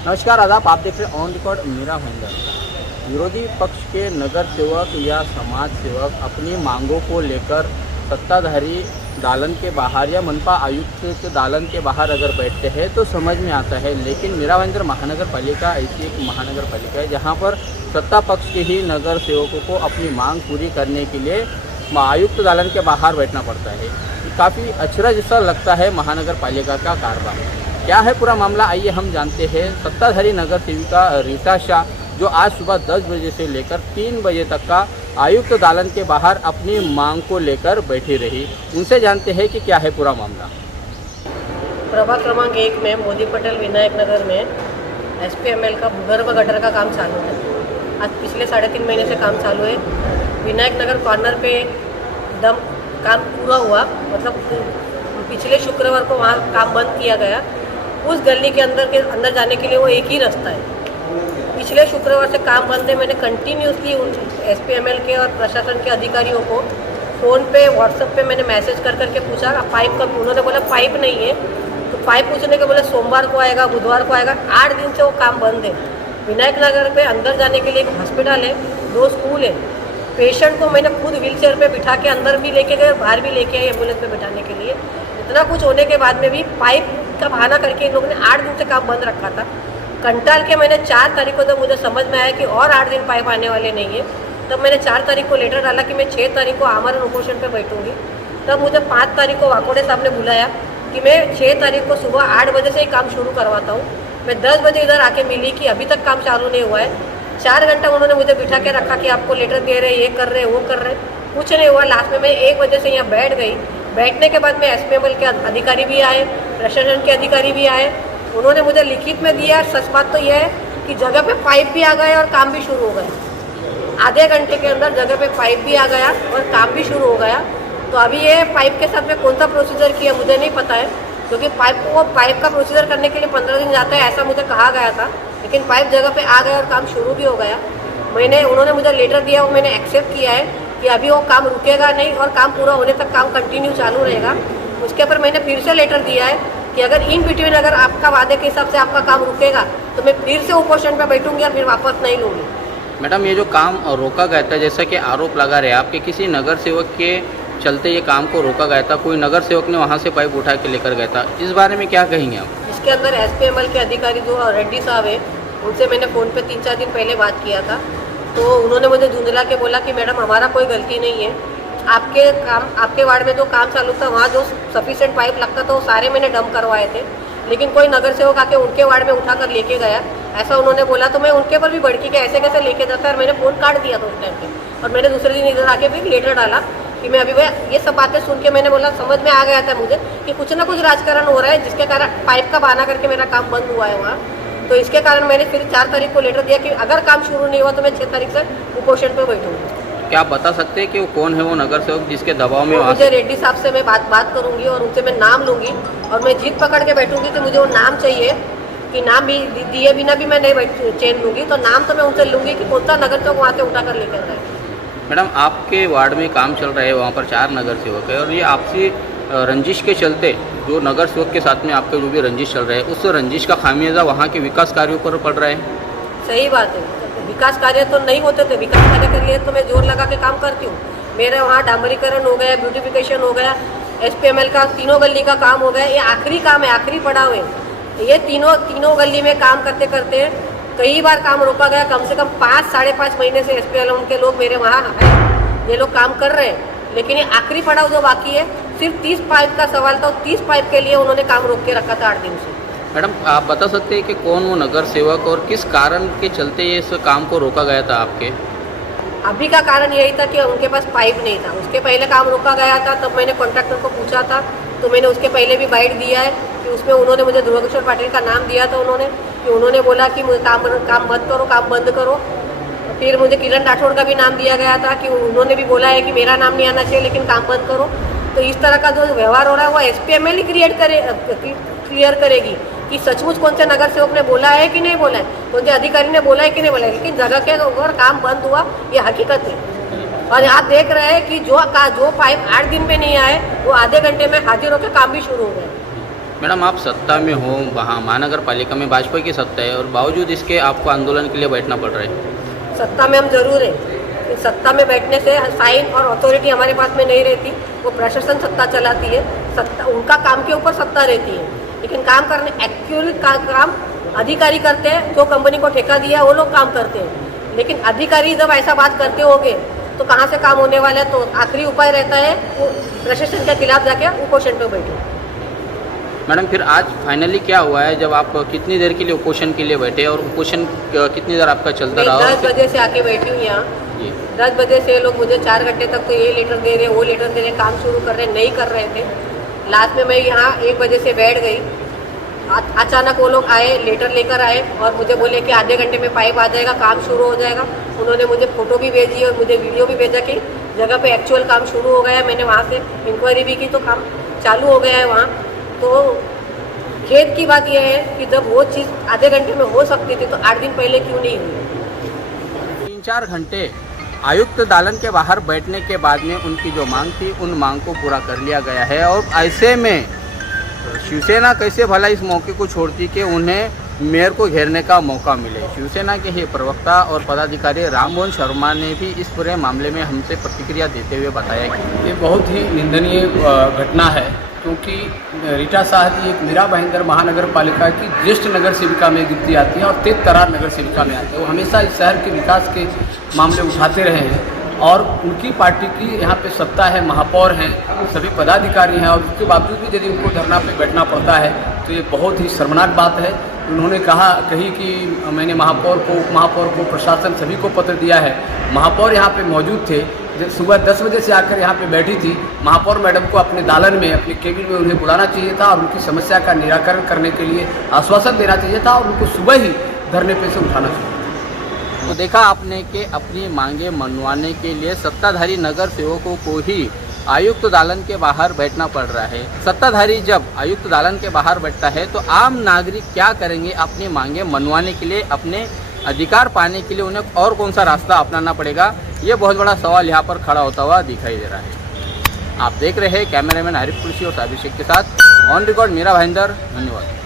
नमस्कार आदाब, आप देख रहे हैं ऑन रिकॉर्ड मेरा भाईंदर। विरोधी पक्ष के नगर सेवक या समाज सेवक अपनी मांगों को लेकर सत्ताधारी दालन के बाहर या मनपा आयुक्त के दालन के बाहर अगर बैठते हैं तो समझ में आता है, लेकिन मेरा भाईंदर महानगर पालिका ऐसी एक महानगर पालिका है जहां पर सत्ता पक्ष के ही नगर सेवकों को अपनी मांग पूरी करने के लिए आयुक्त दालन के बाहर बैठना पड़ता है। काफ़ी अचरज सा लगता है महानगर पालिका का कारभार। क्या है पूरा मामला, आइए हम जानते हैं। सत्ताधारी नगर सेविका रीता शाह जो आज सुबह 10 बजे से लेकर 3 बजे तक का आयुक्त दालन के बाहर अपनी मांग को लेकर बैठी रही, उनसे जानते हैं कि क्या है पूरा मामला। प्रभाग क्रमांक 1 में मोदी पटेल विनायक नगर में SPML का भूगर्भ गटर का काम चालू है। आज पिछले 3.5 महीने से काम चालू है। विनायक नगर कॉर्नर पे दम काम पूरा हुआ, मतलब पिछले शुक्रवार को वहाँ काम बंद किया गया। उस गली के अंदर जाने के लिए वो एक ही रास्ता है। पिछले शुक्रवार से काम बंद है। मैंने कंटिन्यूसली उन SPML के और प्रशासन के अधिकारियों को फ़ोन पे व्हाट्सएप पे मैंने मैसेज कर करके पूछा पाइप कब, उन्होंने बोला पाइप नहीं है। तो पाइप पूछने के बोले सोमवार को आएगा, बुधवार को आएगा। 8 दिन से वो काम बंद है। विनायक नगर पे अंदर जाने के लिए एक हॉस्पिटल है, 2 स्कूल है। पेशेंट को मैंने खुद व्हीलचेयर पे बिठा के अंदर भी लेके गए और बाहर भी लेके आई एम्बुलेंस पे बिठाने के लिए। इतना कुछ होने के बाद में भी पाइप का बहाना करके इन लोगों ने 8 दिन से काम बंद रखा था। कंटाल के मैंने 4 तारीख को जब मुझे समझ में आया कि और 8 दिन पाइप आने वाले नहीं है, तब मैंने 4 तारीख को लेटर डाला कि मैं 6 तारीख को आमरण उपोषण पे बैठूंगी। तब मुझे 5 तारीख को वाकोड़े साहब ने बुलाया कि मैं 6 तारीख को सुबह 8 बजे से ही काम शुरू करवाता हूँ। मैं 10 बजे इधर आके मिली कि अभी तक काम चालू नहीं हुआ है। 4 घंटा उन्होंने मुझे बिठा के रखा कि आपको लेटर दे रहे, ये कर रहे, वो कर रहे, कुछ नहीं हुआ। लास्ट में मैं 1 बजे से यहाँ बैठ गई। बैठने के बाद में SPML के अधिकारी भी आए, प्रशासन के अधिकारी भी आए। उन्होंने मुझे लिखित में दिया। सच बात तो यह है कि जगह पे पाइप भी आ गए और काम भी शुरू हो गया। आधे घंटे के अंदर जगह पे पाइप भी आ गया और काम भी शुरू हो गया। तो अभी ये पाइप के साथ में कौन सा प्रोसीजर किया मुझे नहीं पता है, क्योंकि पाइप का प्रोसीजर करने के लिए 15 दिन जाता है ऐसा मुझे कहा गया था। लेकिन पाइप जगह पे आ गया और काम शुरू भी हो गया। उन्होंने मुझे लेटर दिया, वो मैंने एक्सेप्ट किया है कि अभी वो काम रुकेगा नहीं और काम पूरा होने तक काम कंटिन्यू चालू रहेगा। उसके ऊपर मैंने फिर से लेटर दिया है कि अगर इन बिटवीन अगर आपका वादे के हिसाब से आपका काम रुकेगा तो मैं फिर से उपोषण पर बैठूंगी और फिर वापस नहीं लूँगी। मैडम, ये जो काम रोका गया था, जैसा कि आरोप लगा रहे आप कि किसी नगर सेवक के चलते ये काम को रोका गया था, कोई नगर सेवक ने वहाँ से पाइप उठा के लेकर गया था, इस बारे में क्या कहेंगे आप? इसके अंदर SPML के अधिकारी जो रेड्डी साहब है, उनसे मैंने फ़ोन पे 3-4 दिन पहले बात किया था। तो उन्होंने मुझे झुंझला के बोला कि मैडम हमारा कोई गलती नहीं है, आपके वार्ड में जो काम चालू था वहाँ जो सफिशिएंट पाइप लगता था वो सारे मैंने डंप करवाए थे, लेकिन कोई नगर सेवक आके उनके वार्ड में उठा कर लेके गया, ऐसा उन्होंने बोला। तो मैं उनके पर भी भड़की के ऐसे कैसे लेके जाता है, और मैंने फ़ोन काट दिया था उस टाइम पे। और मैंने दूसरे दिन इधर आके फिर लेटर डाला कि मैं अभी भैया ये सब बातें सुन के मैंने बोला, समझ में आ गया था मुझे कि कुछ ना कुछ राजकारण हो रहा है, जिसके कारण पाइप का बहाना करके मेरा काम बंद हुआ है वहाँ। तो इसके कारण मैंने फिर 4 तारीख को लेटर दिया कि अगर काम शुरू नहीं हुआ तो मैं 6 तारीख से उपोषण पर बैठूंगी। क्या आप बता सकते हैं कि वो कौन है वो नगर सेवक जिसके दबाव में मुझे रेड्डी साहब से मैं बात करूंगी और उनसे मैं नाम लूंगी और मैं जीत पकड़ के बैठूंगी कि मुझे वो नाम चाहिए, कि नाम भी दिए बिना भी मैं नहीं चैन लूँगी। तो नाम तो मैं उनसे लूँगी कि कौन सा नगर सेवक वहाँ से उठा कर लेकर गए। मैडम, आपके वार्ड में काम चल रहा है, वहाँ पर 4 नगर सेवक है और ये आपसी रंजिश के चलते जो नगर सेवक के साथ में आपका जो भी रंजिश चल रहा है, उस रंजिश का खामियाजा वहाँ के विकास कार्यों पर पड़ रहा है। सही बात है, विकास कार्य तो नहीं होते थे। विकास कार्य के लिए तो मैं जोर लगा के काम करती हूँ। मेरे वहाँ डांबरीकरण हो गया, ब्यूटिफिकेशन हो गया, SPML का 3 गली का काम हो गया। ये आखिरी काम है, आखिरी पड़ाव है। ये तीनों गली में काम करते करते कई बार काम रोका गया। कम से कम 5-5.5 महीने से SPML के लोग मेरे वहाँ हैं, ये लोग काम कर रहे हैं। लेकिन ये आखिरी पड़ाव जो बाकी है, सिर्फ 30 पाइप का सवाल था। 30 पाइप के लिए उन्होंने काम रोक के रखा था 8 दिन से। मैडम, आप बता सकते हैं कि कौन वो नगर सेवक और किस कारण के चलते ये इस काम को रोका गया था आपके? अभी का कारण यही था कि उनके पास पाइप नहीं था। उसके पहले काम रोका गया था, तब मैंने कॉन्ट्रैक्टर को पूछा था, तो मैंने उसके पहले भी बाइट दिया है कि उसमें उन्होंने मुझे ध्रुवकिशोर पाटिल का नाम दिया था। उन्होंने बोला कि काम मत करो, काम बंद करो। फिर मुझे किरण राठौड़ का भी नाम दिया गया था कि उन्होंने भी बोला है कि मेरा नाम नहीं आना चाहिए लेकिन काम बंद करो। तो इस तरह का जो व्यवहार हो रहा है वो SPML ही क्लियर करेगी कि सचमुच कौन से नगर सेवक ने बोला है कि नहीं बोला है, कौन से अधिकारी ने बोला है कि नहीं बोला है। लेकिन जगह के ऊपर काम बंद हुआ, ये हकीकत है। और आप देख रहे हैं कि जो पाइप 8 दिन में नहीं आए, वो आधे घंटे में हाजिर होकर काम भी शुरू हो गया। मैडम आप सत्ता में हो, वहाँ महानगर पालिका में भाजपा की सत्ता है और बावजूद इसके आपको आंदोलन के लिए बैठना पड़ रहा है। सत्ता में हम जरूर हैं, लेकिन सत्ता में बैठने से साइन और अथॉरिटी हमारे पास में नहीं रहती। वो प्रशासन सत्ता चलाती है, सत्ता उनका काम के ऊपर सत्ता रहती है, लेकिन काम करने एक्चुअली काम अधिकारी करते हैं। जो कंपनी को ठेका दिया वो लोग काम करते हैं, लेकिन अधिकारी जब ऐसा बात करते होंगे तो कहाँ से काम होने वाला है। तो आखिरी उपाय रहता है वो प्रशासन के खिलाफ जाके उपोषण पे बैठे। मैडम फिर आज फाइनली क्या हुआ है, जब आप कितनी देर के लिए उपोषण के लिए बैठे और उपोषण कितनी देर आपका चलता रहा? 10 बजे से आके बैठी हूँ यहाँ। 10 बजे से लोग मुझे 4 घंटे तक तो ये लेटर दे रहे, वो लेटर दे रहे, काम शुरू कर रहे, नहीं कर रहे थे। लास्ट में मैं यहाँ 1 बजे से बैठ गई। अचानक वो लोग आए, लेटर लेकर आए और मुझे बोले कि आधे घंटे में पाइप आ जाएगा, काम शुरू हो जाएगा। उन्होंने मुझे फ़ोटो भी भेजी और मुझे वीडियो भी भेजा कि जगह पे एक्चुअल काम शुरू हो गया है। मैंने वहाँ से इंक्वायरी भी की तो काम चालू हो गया है वहाँ। तो खेद की बात यह है कि जब वो चीज़ आधे घंटे में हो सकती थी तो 8 दिन पहले क्यों नहीं हुई। 3-4 घंटे आयुक्त दालन के बाहर बैठने के बाद में उनकी जो मांग थी उन मांग को पूरा कर लिया गया है। और ऐसे में शिवसेना कैसे भला इस मौके को छोड़ती कि उन्हें मेयर को घेरने का मौका मिले। शिवसेना के ही प्रवक्ता और पदाधिकारी राममोहन शर्मा ने भी इस पूरे मामले में हमसे प्रतिक्रिया देते हुए बताया कि ये बहुत ही निंदनीय घटना है, क्योंकि रीटा शाह जी एक मीरा भाईंदर महानगर पालिका की ज्येष्ठ नगर सेविका में गिनती आती है और तेज तरार नगर सेविका में आती है। वो हमेशा इस शहर के विकास के मामले उठाते रहे हैं और उनकी पार्टी की यहाँ पे सत्ता है, महापौर हैं, सभी पदाधिकारी हैं, और उसके बावजूद भी यदि उनको धरना पे बैठना पड़ता है तो ये बहुत ही शर्मनाक बात है। उन्होंने कही कि मैंने महापौर को, उप महापौर को, प्रशासन सभी को पत्र दिया है। महापौर यहाँ पे मौजूद थे, सुबह 10 बजे से आकर यहाँ पे बैठी थी। महापौर मैडम को अपने दालन में, अपने केबिन में उन्हें बुलाना चाहिए था और उनकी समस्या का निराकरण करने के लिए आश्वासन देना चाहिए था और उनको सुबह ही धरने पे से उठाना चाहिए। तो देखा आपने कि अपनी मांगे मनवाने के लिए सत्ताधारी नगर सेवकों को ही आयुक्त दालन के बाहर बैठना पड़ रहा है। सत्ताधारी जब आयुक्त दालन के बाहर बैठता है तो आम नागरिक क्या करेंगे? अपनी मांगे मनवाने के लिए, अपने अधिकार पाने के लिए उन्हें और कौन सा रास्ता अपनाना पड़ेगा? ये बहुत बड़ा सवाल यहाँ पर खड़ा होता हुआ दिखाई दे रहा है। आप देख रहे हैं कैमरामैन हरीफ कुर्सी और साबिर शेख के साथ ऑन रिकॉर्ड मीरा भाईंदर। धन्यवाद।